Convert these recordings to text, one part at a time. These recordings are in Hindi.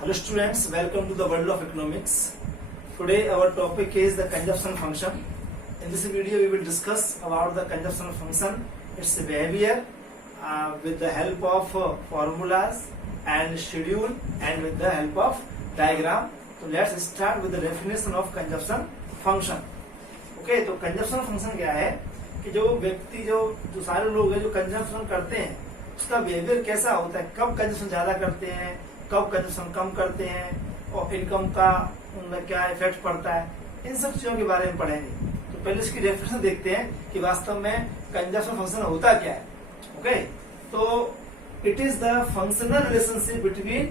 Hello students, welcome to the world of economics. Today our topic is the consumption function. In this video we will discuss about the consumption function, its behavior with the help of formulas and schedule and with the help of diagram. So let's start with the definition of consumption function. Okay, तो consumption function क्या है कि जो व्यक्ति जो सारे लोग हैं जो कंजम्पशन करते हैं उसका बिहेवियर कैसा होता है, कब कंजम्पशन ज्यादा करते हैं, कब कंजम्पशन कम करते हैं और इनकम का उनमें क्या इफेक्ट पड़ता है, इन सब चीजों के बारे में पढ़ेंगे। तो पहले इसकी डेफिनेशन देखते हैं कि वास्तव में कंजम्पशन फंक्शन होता क्या है। ओके, तो it is the functional relationship between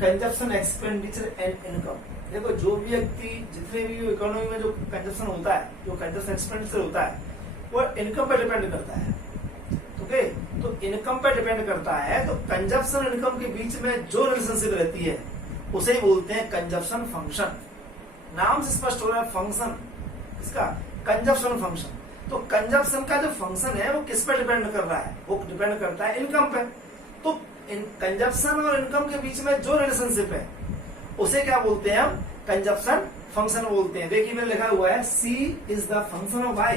consumption expenditure and income. देखो, जो भी व्यक्ति जितने भी इकोनॉमी में जो कंजम्पशन होता है, जो कंजम्पशन एक्सपेंडिचर होता है, वो इनकम पर डिपेंड करता है। ओके, तो इनकम पर डिपेंड करता है, तो कंजम्पशन और इनकम के बीच में जो रिलेशनशिप रहती है उसे ही बोलते हैं कंजम्पशन फंक्शन। नाम से स्पष्ट हो रहा है, फंक्शन इसका कंजम्पशन फंक्शन। तो कंजम्पशन का जो फंक्शन है वो किस पर डिपेंड कर रहा है, वो डिपेंड करता है इनकम पे। तो कंजम्पशन और इनकम के बीच में जो रिलेशनशिप है उसे क्या बोलते हैं, हम कंजम्पशन फंक्शन बोलते हैं। देखिए मैंने लिखा हुआ है C is the function of y।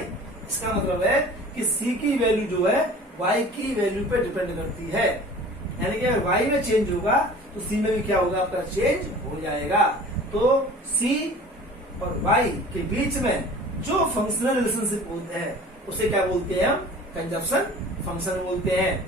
इसका मतलब है कि C की वैल्यू जो है y की वैल्यू पे डिपेंड करती है, यानी कि y में चेंज होगा तो C में भी क्या होगा, आपका चेंज हो जाएगा। तो C और y के बीच में जो फंक्शनल रिलेशनशिप होता है उसे क्या बोलते हैं, हम कंजम्पशन फंक्शन बोलते हैं।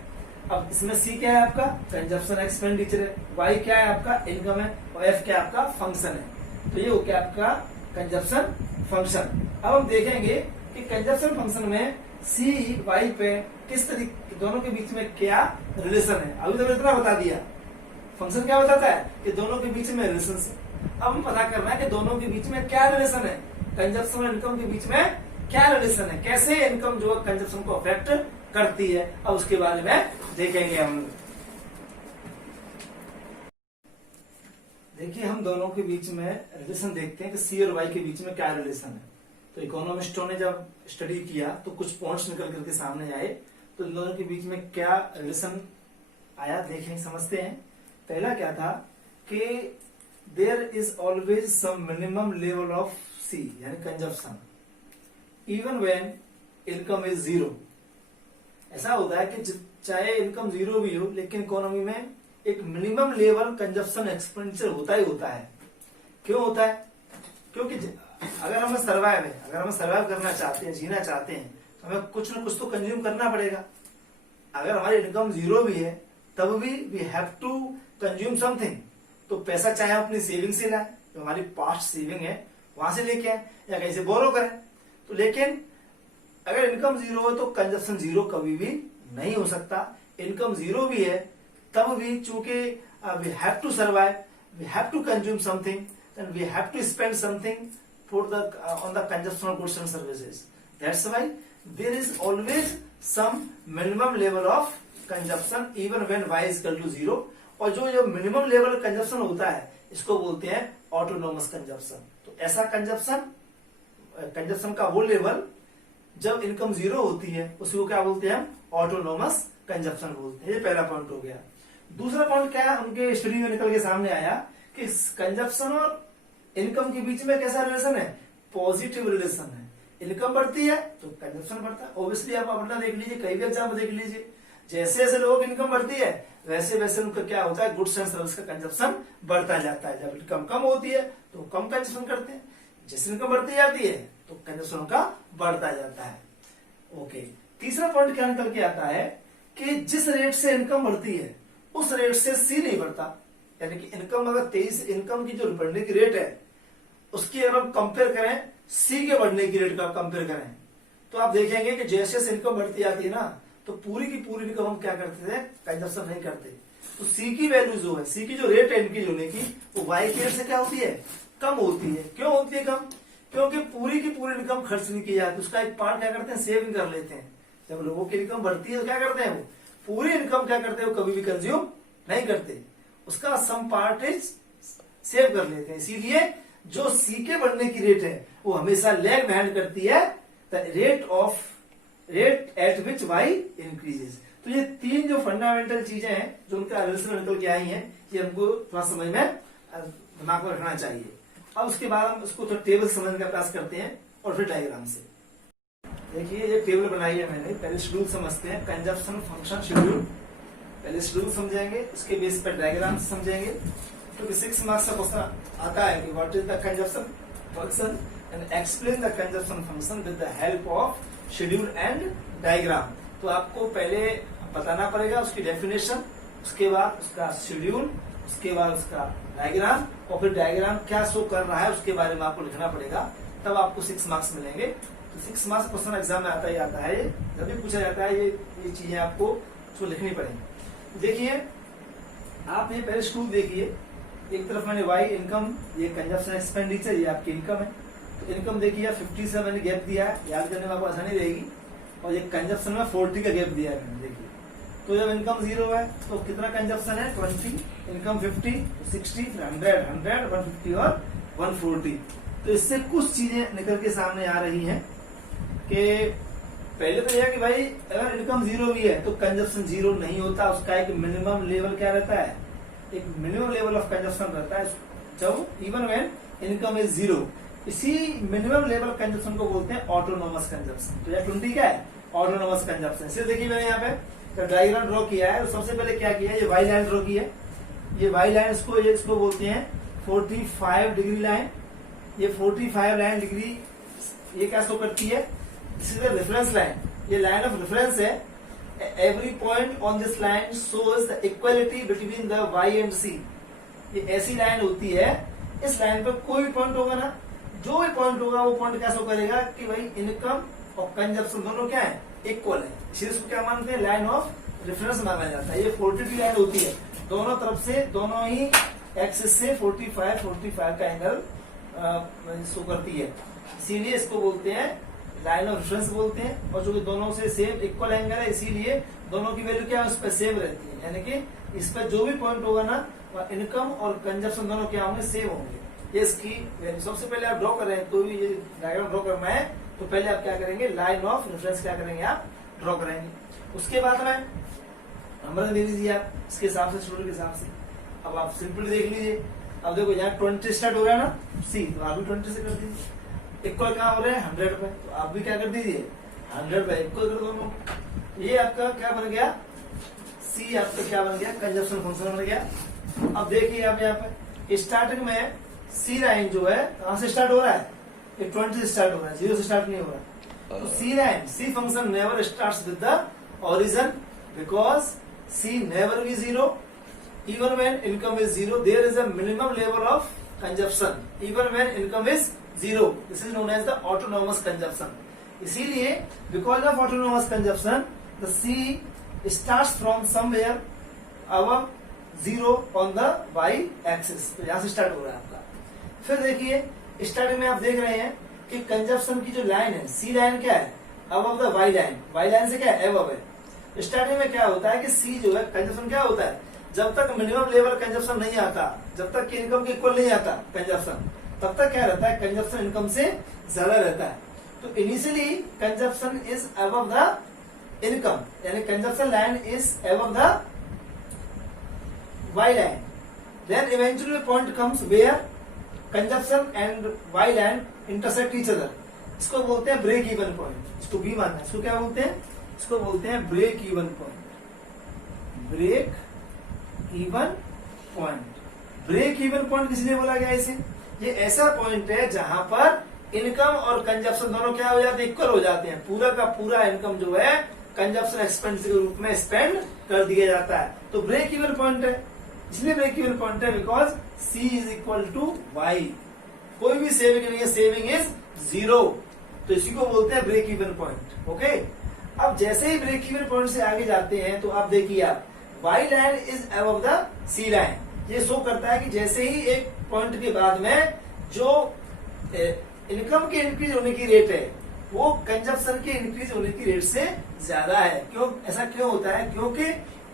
अब इसमें C क्या है, आपका कंजम्पशन एक्सपेंडिचर है, y क्या है, आपका इनकम है, और F क्या है, आपका फंक्शन है। तो ये हो गया आपका कंजम्पशन फंक्शन। अब हम देखेंगे कि कंजम्पशन फंक्शन में C y पे किस तरीके, दोनों के बीच में क्या रिलेशन है। अभी तो इतना बता दिया, फंक्शन क्या बताता है कि दोनों के बीच में रिलेशन। अब हम पता करना है कि दोनों के बीच में क्या रिलेशन है, कंजम्पशन और इनकम के बीच में क्या रिलेशन है, कैसे इनकम जो है कंजम्पशन को अफेक्ट करती है। अब उसके बारे में देखेंगे हम। देखिए, हम दोनों के बीच में रिलेशन देखते हैं कि C और Y के बीच में क्या रिलेशन है। तो इकोनॉमिस्टों ने जब स्टडी किया तो कुछ पॉइंट्स निकल करके सामने आए, तो इन दोनों के बीच में क्या रिलेशन आया देखें, समझते हैं। पहला क्या था कि there is always some minimum level of C यानी consumption even when income is zero. ऐसा होता है कि चाहे इनकम जीरो भी हो लेकिन इकोनॉमी में एक मिनिमम लेवल कंजम्पशन एक्सपेंडिचर होता ही होता है। क्यों होता है, क्योंकि अगर हमें सर्वाइव करना चाहते हैं, जीना चाहते हैं, तो हमें कुछ ना कुछ तो कंज्यूम करना पड़ेगा। अगर हमारी इनकम जीरो भी है तब भी we have to consume something. तो पैसा चाहे हम अपनी सेविंग से लाए, जो हमारी पास्ट सेविंग है वहां से लेके आए या कहीं से बोरो करें। तो लेकिन अगर इनकम जीरो हो तो कंजम्पशन जीरो कभी भी नहीं हो सकता। इनकम जीरो भी है तब भी चूंकि we have to survive, we have to consume something and we have to spend something for the on the consumption of goods and services. That's why there is always some minimum level of consumption even when y is equal to zero. और जो मिनिमम लेवल कंजप्शन होता है इसको बोलते हैं ऑटोनोमस कंजप्शन। तो ऐसा कंजप्शन का वो लेवल जब इनकम जीरो होती है उसी को क्या बोलते हैं, हम ऑटोनोमस कंजप्शन बोलते हैं। ये पहला पॉइंट हो गया। दूसरा पॉइंट क्या है, उनके स्टडी में निकल के सामने आया कि कंजप्शन और इनकम के बीच में कैसा रिलेशन है, पॉजिटिव रिलेशन है। इनकम बढ़ती है तो कंजप्शन बढ़ता है। ऑब्वियसली आप अपना देख लीजिए, कई भी एग्जाम्पल देख लीजिए, जैसे जैसे लोगों की इनकम बढ़ती है वैसे वैसे उनका क्या होता है, गुड्स एंड सर्विस का कंजप्शन बढ़ता जाता है। जब इनकम कम होती है तो कम कंजप्शन करते हैं, जैसे इनकम बढ़ती जाती है तो कंजप्शन का बढ़ता जाता है। ओके, तीसरा पॉइंट क्या निकल के आता है कि जिस रेट से इनकम बढ़ती है उस रेट से C नहीं बढ़ता। यानी कि इनकम अगर 23 इनकम की जो बढ़ने की रेट है उसकी अगर हम कंपेयर करें C के बढ़ने की रेट का कंपेयर करें तो आप देखेंगे कि जैसे जैसे इनकम बढ़ती जाती है ना तो पूरी की पूरी इनकम हम क्या करते थे, कंजप्शन नहीं करते। तो C की वैल्यू जो है, C की जो रेट है इनकी होने की, वो Y की रेट से क्या होती है, कम होती है। क्यों होती है कम, क्योंकि पूरी की पूरी इनकम खर्च नहीं की जाती, उसका एक पार्ट क्या करते हैं, सेविंग कर लेते हैं। जब लोगों की इनकम बढ़ती है तो क्या करते हैं, वो पूरी इनकम क्या करते हैं, वो कभी भी कंज्यूम नहीं करते, उसका सम पार्ट इज सेव कर लेते हैं। इसीलिए जो C के बढ़ने की रेट है वो हमेशा लैग बिहाइंड करती है the rate at which y increases. तो ये तीन जो फंडामेंटल चीजें हैं जो उनका रिलेशन निकल के आई हैं, ये हमको थोड़ा समझ में दिमाग में रखना चाहिए। अब उसके बाद हम उसको तो टेबल समझने का प्रयास करते हैं और फिर डायग्राम से। देखिए ये टेबल बनाई है मैंने। पहले शेड्यूल समझते हैं, कंजप्शन फंक्शन शेड्यूल। पहले शेड्यूल समझेंगे, उसके बेस पर डायग्राम समझेंगे। क्योंकि 6 मार्क्स का क्वेश्चन आता है कि what is the consumption function and explain the consumption function with the help of schedule and diagram. तो आपको पहले बताना पड़ेगा उसकी डेफिनेशन, उसके बाद उसका शेड्यूल, उसके बाद उसका डायग्राम, और फिर डायग्राम क्या शो कर रहा है उसके बारे में आपको लिखना पड़ेगा। तब आपको 6 मार्क्स मिलेंगे। तो 6 मार्क्स क्वेश्चन एग्जाम में आता ही आता है। जब भी पूछा जाता है ये चीजें आपको उसको लिखनी पड़ेंगी। देखिए आप ये पहले शेड्यूल देखिए। एक तरफ मैंने वाई इनकम, ये कंजप्शन एक्सपेंडिचर, ये आपकी इनकम है। तो इनकम देखिए 50 से मैंने गैप दिया है, याद करने में आपको आसानी रहेगी। और ये कंजप्शन में 40 का गैप दिया है मैंने। देखिए तो जब इनकम 0 है तो कितना कंजप्शन है 20, इनकम 50, 60, 100, 100, 150 और 140। तो इससे कुछ चीजें निकल के सामने आ रही हैं कि पहले तो यह कि भाई अगर इनकम 0 भी है तो कंजप्शन 0 नहीं होता। उसका एक मिनिमम लेवल क्या रहता है, एक मिनिमम लेवल ऑफ कंजप्शन रहता है जब इवन व्हेन इनकम इज 0। इसी मिनिमम लेवल कंजप्शन को बोलते हैं ऑटोनोमस कंजप्शन। तो यह 20 क्या है, ऑटोनोमस कंजप्शन। सिर्फ देखिए मैंने यहाँ पे डायग्राम ड्रॉ किया है। तो सबसे पहले क्या किया है, ये वाई लाइन ड्रॉ की है। ये वाई लाइन इसको बोलते हैं 45 डिग्री लाइन। ये 45 लाइन डिग्री ये क्या शो करती है, this is the reference line. ये लाइन ऑफ रेफरेंस है। Every point on this line shows the equality between the Y and C. ये ऐसी लाइन होती है, इस लाइन पर कोई भी पॉइंट होगा ना, जो भी पॉइंट होगा वो पॉइंट क्या शो करेगा कि भाई इनकम और कंजप्शन दोनों क्या है, इक्वल है। इसलिए इसको क्या मानते हैं, लाइन ऑफ रेफरेंस माना जाता है। ये 40 लाइन होती है, दोनों तरफ से, दोनों ही एक्सिस से 45 का एंगल शो करती है। इसीलिए इसको बोलते हैं लाइन ऑफ रेफरेंस बोलते हैं। और जो कि दोनों से सेम इक्वल एंगल है, इसीलिए दोनों की वैल्यू क्या है, उस पर सेम रहती है। यानी कि इस पर जो भी पॉइंट होगा ना, इनकम और कंजप्शन दोनों क्या होंगे, सेम होंगे। ये इसकी वैल्यू। सबसे पहले आप ड्रॉ कर रहे हैं तो ये डायग्राम ड्रॉ करना है तो पहले आप क्या करेंगे, लाइन ऑफ रेफरेंस क्या करेंगे, आप ड्रॉ करेंगे। उसके बाद में नंबर दे दीजिए आप इसके हिसाब से, स्टूडेंट के हिसाब से। अब आप सिंपल देख लीजिए। अब देखो यहाँ 20 स्टार्ट हो रहा है ना सी, तो आप भी 20 से कर दीजिए। इक्वल कहाँ हो रहे हैं, 100 पे, तो आप भी क्या कर दीजिए 100 पे इक्वल कर दोनों। ये आपका क्या बन गया, सी आपका क्या बन गया, कंजप्शन फंक्शन बन गया। अब देखिए आप यहाँ पे स्टार्टिंग में सी लाइन जो है कहां से स्टार्ट हो रहा है, ये 20 से स्टार्ट हो रहा है, 0 से स्टार्ट नहीं हो रहा। तो C line, C function never starts with the origin because C never be 0 even when income is 0. There is a minimum level of consumption even when income is 0. This is known as the autonomous consumption. इसीलिए because of autonomous consumption the C starts from somewhere above 0 on the y axis. तो यहाँ से स्टार्ट हो रहा है आपका। फिर देखिए स्टार्टिंग में आप देख रहे हैं कि कंजप्शन की जो लाइन है, सी लाइन क्या है, above the Y line. Y line से क्या है, अबव है। स्टार्टिंग में क्या होता है कि सी जो है कंजप्शन क्या होता है, जब तक मिनिमम लेवल कंजप्शन नहीं आता, जब तक कि इनकम के इक्वल नहीं आता कंजप्शन, तब तक क्या रहता है, कंजप्शन इनकम से ज्यादा रहता है। तो initially consumption is above the income, यानी consumption line is above the Y line. Then eventually point comes where consumption and Y line intersect each other. इसको बोलते हैं ब्रेक इवन पॉइंट। इसको भी मानना है। इसको क्या बोलते हैं, इसको बोलते हैं break even point. Break even point. Break even point किसलिए बोला गया इसे, ये ऐसा पॉइंट है जहां पर इनकम और कंजप्शन दोनों क्या हो जाते हैं, इक्वल हो जाते हैं। पूरा का पूरा इनकम जो है कंजप्शन एक्सपेंस के रूप में स्पेंड कर दिया जाता है। तो ब्रेक इवन पॉइंट है, इसलिए ब्रेक इवन पॉइंट है because C is equal to Y. कोई भी सेविंग नहीं है, सेविंग इज 0। तो इसी को बोलते हैं ब्रेक इवन पॉइंट। ओके, अब जैसे ही ब्रेक इवन पॉइंट से आगे जाते हैं तो आप देखिए आप Y line is above the C line. ये शो करता है कि जैसे ही एक पॉइंट के बाद में जो इनकम के इंक्रीज होने की रेट है वो कंजप्शन के इंक्रीज होने की रेट से ज्यादा है। क्यों, ऐसा क्यों होता है, क्योंकि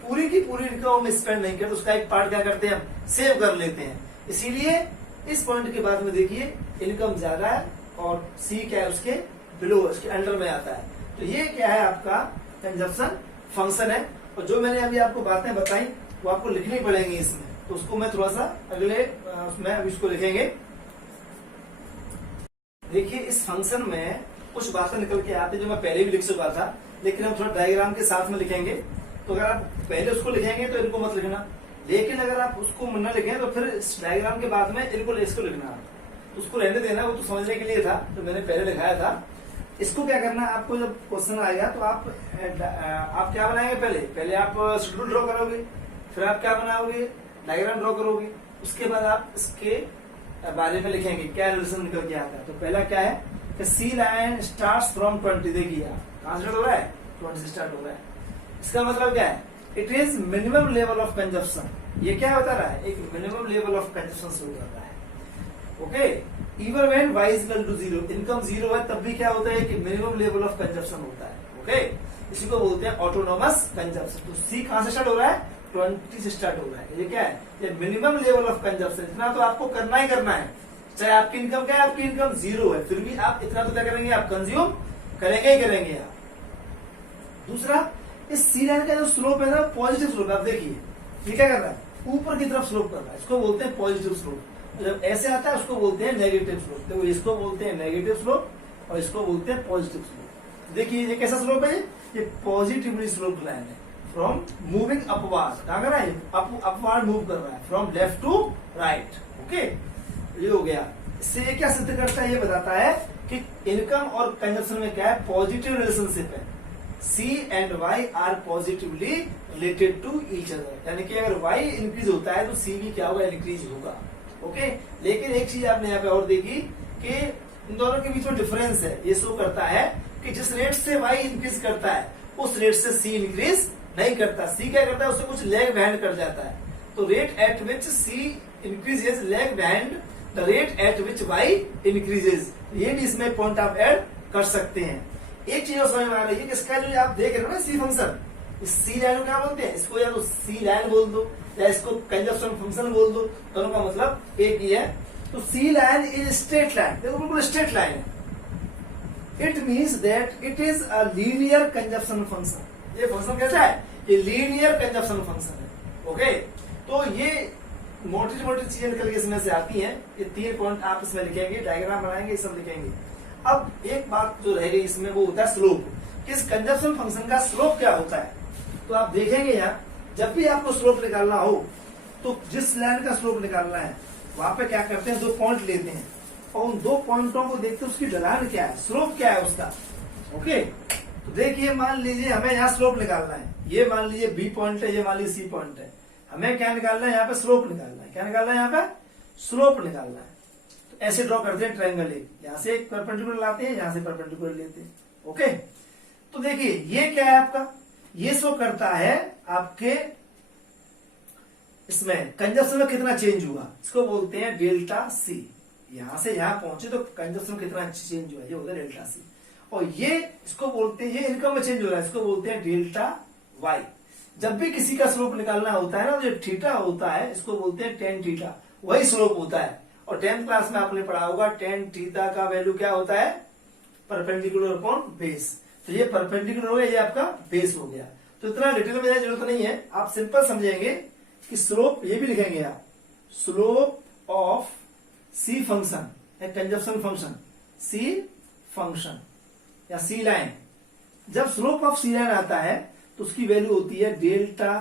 पूरी की पूरी इनकम हम स्पेंड नहीं करते, उसका एक पार्ट क्या करते हैं, हम सेव कर लेते हैं। इसीलिए इस पॉइंट के बाद में देखिए इनकम ज्यादा है और सी क्या है, उसके बिलो, उसके अंडर में आता है। तो ये क्या है, आपका कंजप्शन फंक्शन है। और जो मैंने अभी आपको बातें बताई वो आपको लिखनी पड़ेंगी इसमें। तो उसको मैं थोड़ा सा अगले उसमें अब इसको लिखेंगे। देखिए इस फंक्शन में कुछ बातें निकल के आती है जो मैं पहले भी लिख चुका था, लेकिन हम थोड़ा डायग्राम के साथ में लिखेंगे। तो अगर आप पहले उसको लिखेंगे तो इनको मत लिखना, लेकिन अगर आप उसको न लिखें तो फिर इस डायग्राम के बाद में इनको इसको लिखना। तो उसको रहने देना, वो तो समझने के लिए था तो मैंने पहले लिखाया था। इसको क्या करना, आपको जब क्वेश्चन आएगा तो आप क्या बनाएंगे, पहले आप शेड्यूल ड्रॉ करोगे, फिर आप क्या बनाओगे, डायग्राम ड्रॉ करोगे, उसके बाद आप इसके बारे में लिखेंगे क्या रिलेशन निकल के आता है। तो पहला क्या है कि सी लाइन स्टार्ट्स फ्रॉम 20। देखिए कहां से स्टार्ट हो रहा है, 20 से स्टार्ट हो रहा है। इसका मतलब क्या है, it is minimum level of consumption. ये क्या बता रहा है, एक मिनिमम लेवल ऑफ कंजप्शन शुरू कर रहा है। Okay, even when y is equal to 0, income 0 है तब भी क्या होता है कि मिनिमम लेवल ऑफ कंजप्शन होता है। ओके, इसी को बोलते हैं ऑटोनोमस कंजप्शन। तो सी कहां से स्टार्ट हो रहा है, 20 से स्टार्ट हो रहा है। ये क्या है, ये मिनिमम लेवल ऑफ कंजप्शन। इतना तो आपको करना ही करना है, चाहे आपकी इनकम क्या है, आपकी इनकम 0 है, फिर भी आप इतना तो क्या करेंगे, आप कंज्यूम करेंगे ही करेंगे आप। दूसरा, इस सी लाइन का जो स्लोप है ना, पॉजिटिव स्लोप। आप देखिए ये क्या कर रहा है, ऊपर की तरफ स्लोप कर रहा है, इसको बोलते हैं पॉजिटिव स्लोप। जब ऐसे आता है उसको बोलते हैं नेगेटिव स्लोप। देखो इसको बोलते हैं नेगेटिव स्लोप और इसको बोलते हैं पॉजिटिव स्लोप। देखिए ये कैसा स्लोप है, ये पॉजिटिवली स्लोप लाइन है, फ्रॉम मूविंग अपवार्ड। क्या कर रहा है, अपवार्ड मूव कर रहा है, from left to right. Okay, ये हो गया। इससे ये क्या सिद्ध करता है, ये बताता है कि इनकम और कंजप्शन में क्या है, पॉजिटिव रिलेशनशिप है। C and Y are positively related to each other. यानी कि अगर Y इंक्रीज होता है तो C भी क्या होगा, इंक्रीज होगा। ओके, लेकिन एक चीज आपने यहाँ पे और देखी कि इन दोनों के बीच में डिफरेंस है। ये शो करता है कि जिस रेट से Y इंक्रीज करता है उस रेट से C इंक्रीज नहीं करता। C क्या करता है, उससे कुछ लैग बिहाइंड कर जाता है। तो rate at which C increases lag behind the rate at which Y increases. ये भी इसमें पॉइंट आप ऐड कर सकते हैं। एक चीज समझ में आ रही है कि इसका जो आप देख रहे हो ना सी फंक्शन, इस सी लाइन को क्या बोलते हैं, इसको या तो सी लाइन बोल दो या इसको कंजप्शन फंक्शन बोल दो, दोनों का मतलब एक ही है। तो C line is straight line, देखो बिल्कुल स्ट्रेट लाइन है। It means that it is a linear consumption function. ये फंक्शन कैसा है, ये लीनियर कंजप्शन फंक्शन है। ओके, तो ये मोटी मोटी चीजें निकल के इसमें से आती हैं। ये 3 पॉइंट आप इसमें लिखेंगे, डायग्राम बनाएंगे, सब लिखेंगे। अब एक बात जो रह गई इसमें वो होता है स्लोप। इस कंजप्शन फंक्शन का स्लोप क्या होता है, तो आप देखेंगे यहाँ जब भी आपको स्लोप निकालना हो तो जिस लाइन का स्लोप निकालना है वहां पे क्या करते हैं, 2 पॉइंट लेते हैं और उन 2 पॉइंटों को देखते हैं उसकी ढलान क्या है, स्लोप क्या है उसका। ओके, तो देखिए मान लीजिए हमें यहाँ स्लोप निकालना है, ये मान लीजिए बी पॉइंट है, ये मान लीजिए सी पॉइंट है। हमें क्या निकालना है, यहाँ पे स्लोप निकालना है। क्या निकालना है, यहाँ पे स्लोप निकालना है। तो ऐसे ड्रॉ करते हैं ट्रायंगल, एक यहाँ से एक परपेंडिकुलर लाते हैं, यहाँ से परपेंडिकुलर लेते हैं। ओके, तो देखिए ये क्या है आपका, ये शो करता है आपके इसमें कंजप्शन में कितना चेंज हुआ, इसको बोलते हैं डेल्टा सी। यहां से यहां पहुंचे तो कंजप्शन कितना चेंज हुआ, ये होता है डेल्टा सी। और ये इसको बोलते हैं, ये इनकम में चेंज हो रहा है, इसको बोलते हैं डेल्टा वाई। जब भी किसी का स्लोप निकालना होता है ना, जो थीटा होता है इसको बोलते हैं टेन थीटा, वही स्लोप होता है। और 10th क्लास में आपने पढ़ा होगा टेन थीटा का वैल्यू क्या होता है, परपेंडिकुलर अपॉन बेस। तो ये परपेंडिकुलर हो गया, ये आपका बेस हो गया। तो इतना डिटेल में जरूरत नहीं है, आप सिंपल समझेंगे कि स्लोप ये भी लिखेंगे आप, स्लोप ऑफ सी फंक्शन या कंजप्शन फंक्शन, सी फंक्शन या सी लाइन। जब स्लोप ऑफ सी लाइन आता है तो उसकी वैल्यू होती है delta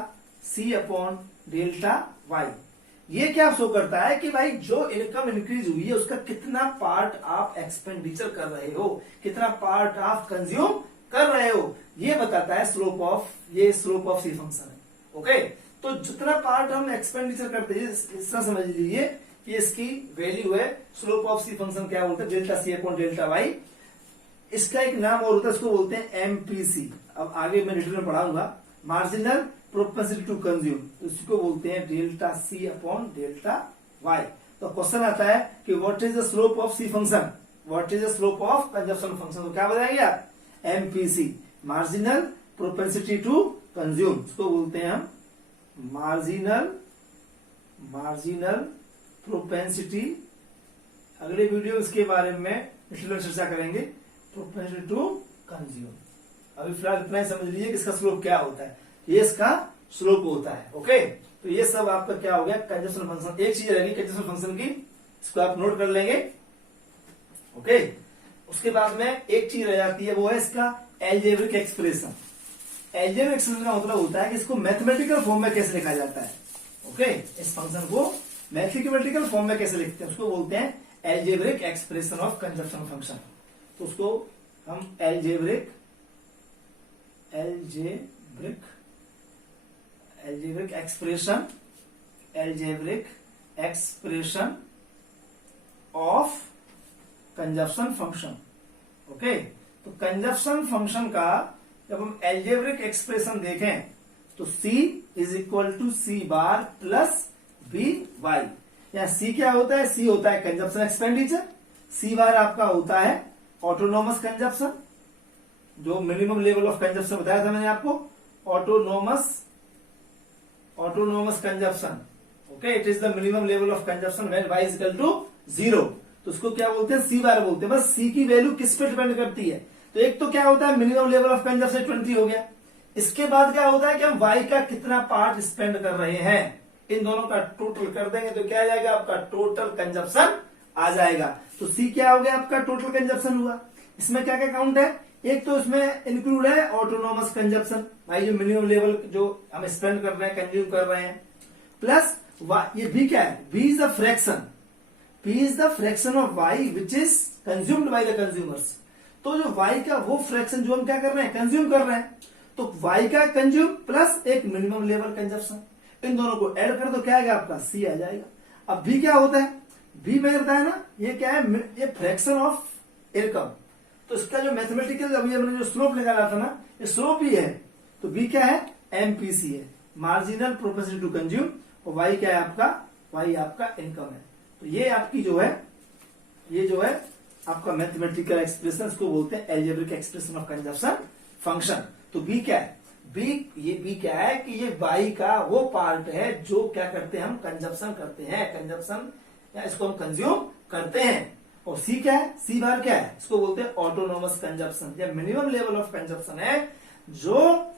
C upon delta Y. ये क्या शो करता है कि भाई जो इनकम इंक्रीज हुई है उसका कितना पार्ट आप एक्सपेंडिचर कर रहे हो, कितना पार्ट आप कंज्यूम कर रहे हो, ये बताता है स्लोप ऑफ, ये स्लोप ऑफ सी फंक्शन है। ओके, तो जितना पार्ट हम एक्सपेंडिचर करते हैं इस तरह समझ लीजिए कि इसकी वैल्यू है। स्लोप ऑफ सी फंक्शन क्या बोलते हैं, delta C upon delta Y. इसका एक नाम और होता है, इसको बोलते हैं एमपीसी। अब आगे मैं डिटेल में पढ़ाऊंगा, मार्जिनल प्रोपेंसिटी टू कंज्यूम, इसको बोलते हैं delta C upon delta Y. तो क्वेश्चन आता है कि what is the slope of C function, what is the slope of consumption function, तो क्या बताएंगे आप, MPC, marginal propensity to consume, इसको बोलते हैं हम मार्जिनल प्रोपेंसिटी। अगले वीडियो इसके बारे में डिटेल चर्चा करेंगे, प्रोपेंसिटी टू कंज्यूम। अभी फिलहाल इतना ही समझ लीजिए कि इसका स्लोप क्या होता है, ये इसका स्लोप होता है। ओके, तो ये सब आपका क्या हो गया कंजप्शन फंक्शन। एक चीज रहेगी कंजप्शन फंक्शन की, इसको आप नोट कर लेंगे। ओके, उसके बाद में एक चीज रह जाती है, वो है इसका एल्जेब्रिक एक्सप्रेशन। एल्जेब्रिक एक्सप्रेशन का मतलब होता है कि इसको मैथमेटिकल फॉर्म में कैसे लिखा जाता है। ओके, इस फंक्शन को मैथमेटिकल फॉर्म में कैसे लिखते हैं उसको बोलते हैं algebraic expression of consumption function. तो उसको हम algebraic expression of consumption function. Okay, तो कंजप्शन फंक्शन का जब हम एल्जेब्रिक एक्सप्रेशन देखें तो C is equal to C bar plus B Y. या C क्या होता है, C होता है कंजप्शन एक्सपेंडिचर, C बार आपका होता है ऑटोनोमस कंजप्शन, जो मिनिमम लेवल ऑफ कंजप्शन बताया था मैंने आपको, autonomous consumption. Okay, it is the minimum level of consumption when y is equal to 0। तो उसको क्या बोलते हैं, C बार बोलते हैं। बस C की वैल्यू किस पे डिपेंड करती है, तो एक तो क्या होता है मिनिमम लेवल ऑफ कंजप्शन 20 हो गया। इसके बाद क्या होता है कि हम y का कितना पार्ट स्पेंड कर रहे हैं, इन दोनों का टोटल कर देंगे तो क्या आ जाएगा आपका टोटल कंजप्शन आ जाएगा। तो C क्या हो गया आपका टोटल कंजप्शन हुआ। इसमें क्या क्या काउंट है, एक तो इसमें इंक्लूड है ऑटोनोमस कंजप्शन, भाई जो मिनिमम लेवल जो हम स्पेंड कर रहे हैं कंज्यूम कर रहे हैं, प्लस ये B क्या है, B is the fraction, P is the fraction of y which is consumed by the consumers. तो जो y का वो फ्रैक्शन जो हम क्या कर रहे हैं कंज्यूम कर रहे हैं, तो y का कंज्यूम प्लस एक मिनिमम लेवल कंजप्शन, इन दोनों को ऐड कर दो क्या आएगा आपका C आ जाएगा। अब B क्या होता है, B में करता है ना, ये क्या है, ये फ्रैक्शन ऑफ इनकम। तो इसका जो मैथमेटिकल अभी हमने जो स्लोप निकाला था ना, ये स्लोप ही है। तो B क्या है, MPC है, मार्जिनल प्रोपेंसिटी टू कंज्यूम, और Y क्या है आपका, Y आपका इनकम है। तो ये आपकी जो है, ये जो है आपका मैथमेटिकल एक्सप्रेशन, इसको बोलते हैं algebraic expression of consumption function. तो B क्या है, B क्या है कि ये Y का वो पार्ट है जो क्या करते हैं हम कंजप्शन करते हैं, कंजप्शन या इसको हम कंज्यूम करते हैं। और C क्या है, C बार क्या है, इसको बोलते हैं ऑटोनोमस कंजप्शन, या मिनिमम लेवल ऑफ कंजप्शन है, जो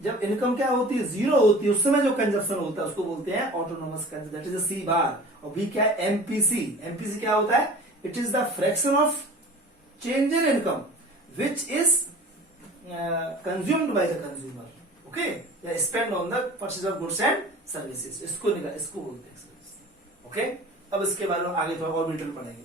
जब इनकम क्या होती है 0 होती है उस समय जो कंजप्शन होता है उसको बोलते हैं autonomous consumption, that is C bar. और B क्या है, MPC क्या होता है, it is the fraction of change in income which is consumed by the consumer. Okay, या spend on the purchase of goods and services, इसको बोलते हैं। ओके, अब इसके बारे में आगे थोड़ा और डिटेल पढ़ेंगे।